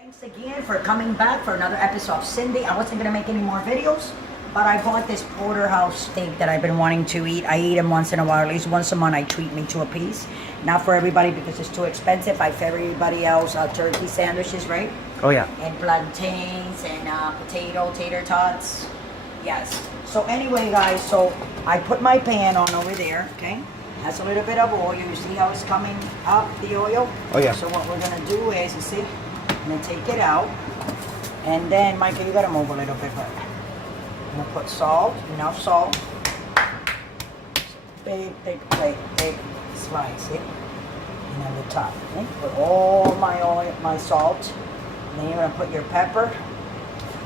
Thanks again for coming back for another episode of Cindy. I wasn't gonna make any more videos, but I bought this Porterhouse steak that I've been wanting to eat. I eat them once in a while, at least once a month. I treat me to a piece. Not for everybody because it's too expensive. I fed everybody else turkey sandwiches, right? Oh yeah. And plantains and tater tots. Yes. So anyway, guys, so I put my pan on over there, okay? Has a little bit of oil. You see how it's coming up, the oil? Oh yeah. So what we're gonna do is, you see, I'm gonna take it out. And then, Michael, you gotta move a little bit, but I'm gonna put salt, enough salt. Big plate, big slice, see? And on the top, okay? Put all my oil, my salt. And then you're gonna put your pepper.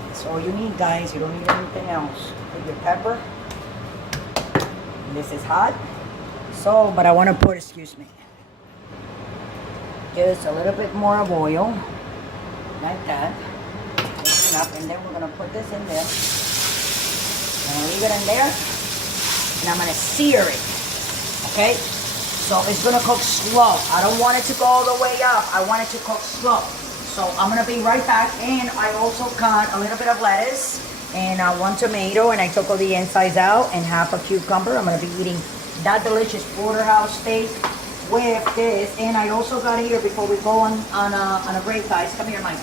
That's all you need, guys. You don't need anything else. Put your pepper. And this is hot. So, but I want to put, excuse me, just a little bit more of oil, like that. Mix it up, and then we're going to put this in there. I'm going to leave it in there, and I'm going to sear it, okay? So it's going to cook slow. I don't want it to go all the way up. I want it to cook slow. So I'm going to be right back, and I also cut a little bit of lettuce and one tomato, and I took all the insides out, and half a cucumber. I'm going to be eating that delicious Porterhouse steak with this. And I also got here, before we go on a break, guys, come here, Mike.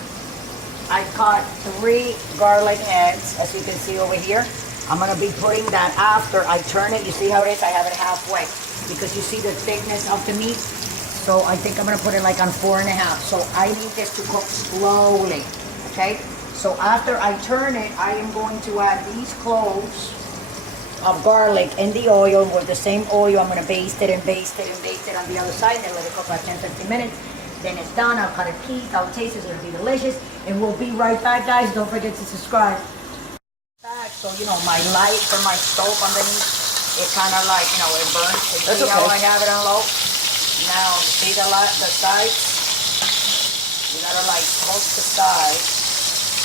I cut 3 garlic heads, as you can see over here. I'm gonna be putting that after I turn it. You see how it is? I have it halfway because you see the thickness of the meat. So I think I'm gonna put it like on 4.5. So I need this to cook slowly, okay? So after I turn it, I am going to add these cloves of garlic in the oil. With the same oil, I'm going to baste it and baste it and baste it on the other side, and let it cook about 10-15 minutes. Then it's done. I'll cut a piece. I'll taste it. It's going to be delicious. And we'll be right back, guys. Don't forget to subscribe. So, you know, my light from my stove underneath, it kind of like, you know, it burns. See how I have it on low? Now, see the sides? You got to like poke the sides.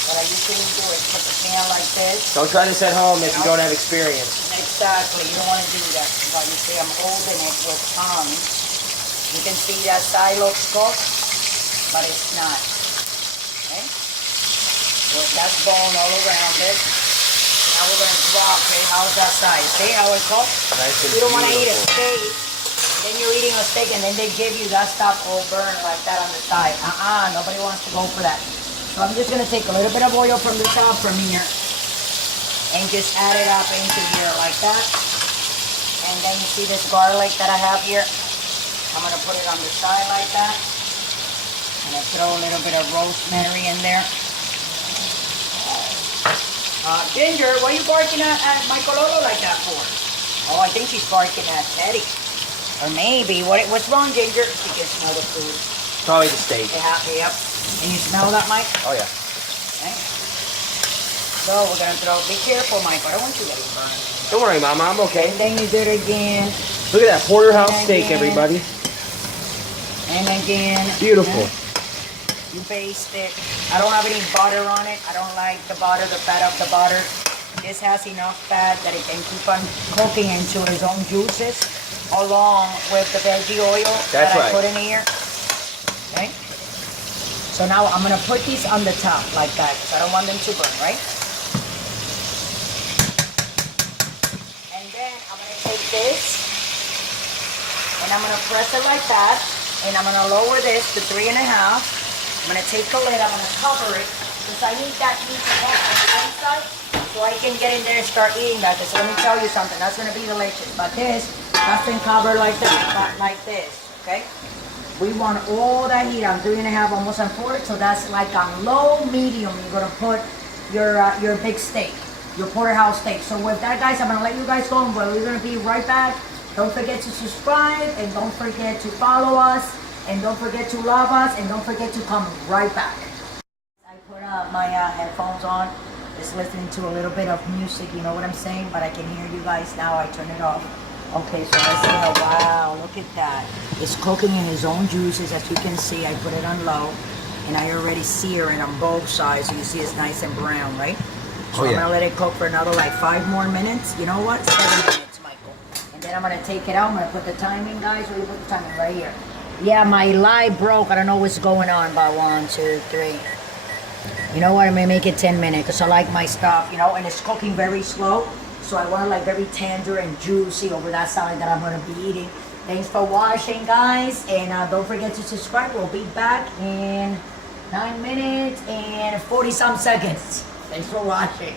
What I usually do is put the pan like this. Don't try this at home if you don't have experience. Exactly, you don't want to do that. But you see, I'm holding it with tongue. You can see that side looks cooked, but it's not. Okay? With that bone all around it. Now we're going to drop it. How's that side? See how it cooks? Nice and you don't want to eat a beautiful. steak. Then you're eating a steak and then they give you that stuff all burned like that on the side. Nobody wants to go for that. So I'm just going to take a little bit of oil from the top from here and just add it up into here like that. And then you see this garlic that I have here? I'm going to put it on the side like that. And I throw a little bit of rosemary in there. Ginger, what are you barking at Michael Lolo like that for? Oh, I think she's barking at Teddy. Or maybe, what's wrong, Ginger? She can smell the food. Probably the steak. Yep. And you smell that, Mike? Oh yeah. Okay. So we're gonna throw. Be careful, Mike. I don't want you getting burned. Don't worry, Mama. I'm okay. And then you do it again. Look at that Porterhouse steak, Again. everybody. And again. Beautiful. You baste it. I don't have any butter on it. I don't like the butter, the fat of the butter. This has enough fat that it can keep on cooking into its own juices, along with the veggie oil that I put in here. Okay. So now I'm gonna put these on the top like that because I don't want them to burn, right? And then I'm gonna take this and I'm gonna press it like that, and I'm gonna lower this to 3.5. I'm gonna take the lid, I'm gonna cover it because I need that meat to cook on the inside so I can get in there and start eating that. So let me tell you something, that's gonna be delicious. But this, that's been covered like that, not like this, okay? We want all that heat on 3.5, almost on 4, so that's like on low medium. You're gonna put your big steak, your Porterhouse steak. So with that, guys, I'm gonna let you guys go, but we're gonna be right back. Don't forget to subscribe, and don't forget to follow us, and don't forget to love us, and don't forget to come right back. I put my headphones on, just listening to a little bit of music, you know what I'm saying? But I can hear you guys now. I turn it off. Okay, so let's see how, wow, look at that. It's cooking in its own juices, as you can see. I put it on low, and I already sear it on both sides, so you see it's nice and brown, right? So I'm gonna let it cook for another like 5 more minutes. You know what? 7 minutes, Michael. And then I'm gonna take it out. I'm gonna put the timing, guys. Where you put the timing? Right here. Yeah, my light broke. I don't know what's going on. But 1, 2, 3. You know what? I'm gonna make it 10 minutes because I like my stuff, you know, and it's cooking very slow. So I want it like very tender and juicy over that salad that I'm gonna be eating. Thanks for watching, guys, and don't forget to subscribe. We'll be back in 9 minutes and 40-some seconds. Thanks for watching.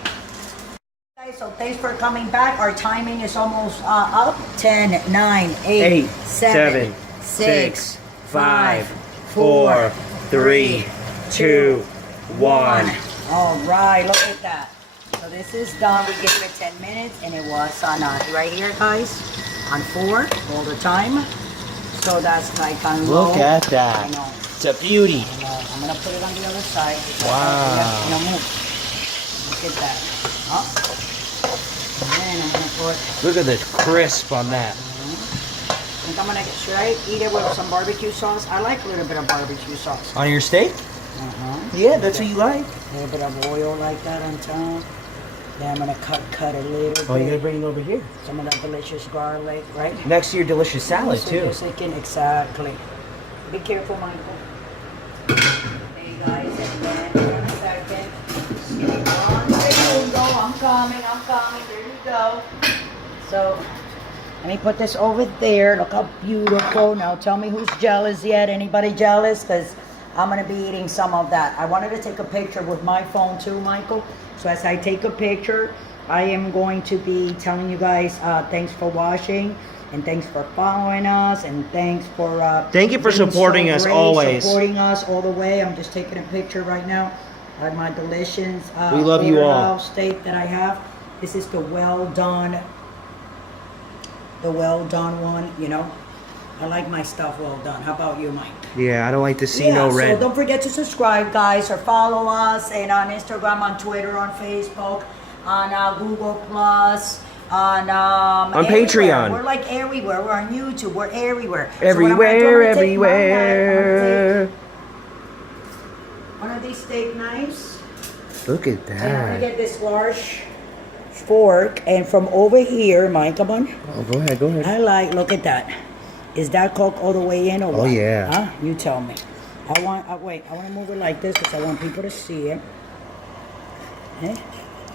Guys, so thanks for coming back. Our timing is almost up. 10, 9, 8, 7, 6, 5, 4, 3, 2, 1. All right, look at that. So this is done. We gave it 10 minutes, and it was on right here, guys, on 4 all the time. So that's like on low. Look at I that. know. It's a beauty. I know. I'm gonna put it on the other side. Wow. You know, move. Look at that. Huh? And then I'm gonna put. Look at the crisp on that. I think I'm gonna should I eat it with some barbecue sauce? I like a little bit of barbecue sauce. On your steak? Yeah, that's what you like. A little bit of oil like that on top. Then I'm gonna cut a little bit. Oh, you gotta bring it over here. Some of that delicious garlic, right? Next to your delicious salad, So too. you're thinking, exactly. Be careful, Michael. Hey guys, and then in a second. I'm coming. There you go. So let me put this over there. Look how beautiful. Now tell me who's jealous yet. Anybody jealous? Because I'm going to be eating some of that. I wanted to take a picture with my phone too, Michael. So as I take a picture, I am going to be telling you guys thanks for watching. And thanks for following us. And thanks for... Thank you for being supporting us great, always. Supporting us all the way. I'm just taking a picture right now of my delicious We love you all. Porterhouse steak that I have. This is the well done one, you know. I like my stuff well done. How about you, Mike? Yeah, I don't like to see no red. So don't forget to subscribe, guys, or follow us, and on Instagram, on Twitter, on Facebook, on Google Plus, on everywhere. Patreon. We're like everywhere. We're on YouTube. We're everywhere. Everywhere, So what I'm gonna do, I'm gonna everywhere. take one of these steak knives. Look at And I'm gonna that. get this large fork, and from over here, Mike, come on. Oh, go ahead, go ahead. I like, look at that. Is that cooked all the way in or what? Oh, yeah. Huh? You tell me. Wait, I want to move it like this because I want people to see it. Eh?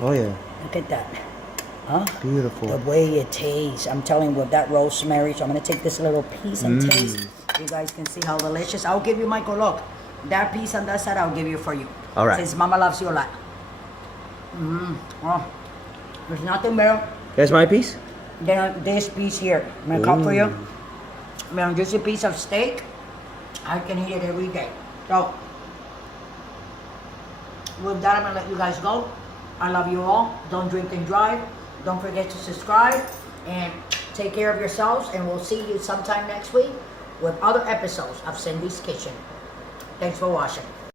Oh, yeah. Look at that. Huh? The Beautiful. way it tastes. I'm telling you, with that rosemary. So I'm going to take this little piece and taste. You guys can see how delicious. I'll give you, Michael, look. That piece on that side, I'll give you for you. All right. Since Mama loves you a lot. Oh, there's nothing better That's my piece? than this piece here. I'm going to cut for you. Just a piece of steak. I can eat it every day. So, with that, I'm going to let you guys go. I love you all. Don't drink and drive. Don't forget to subscribe. And take care of yourselves. And we'll see you sometime next week with other episodes of Cindy's Kitchen. Thanks for watching.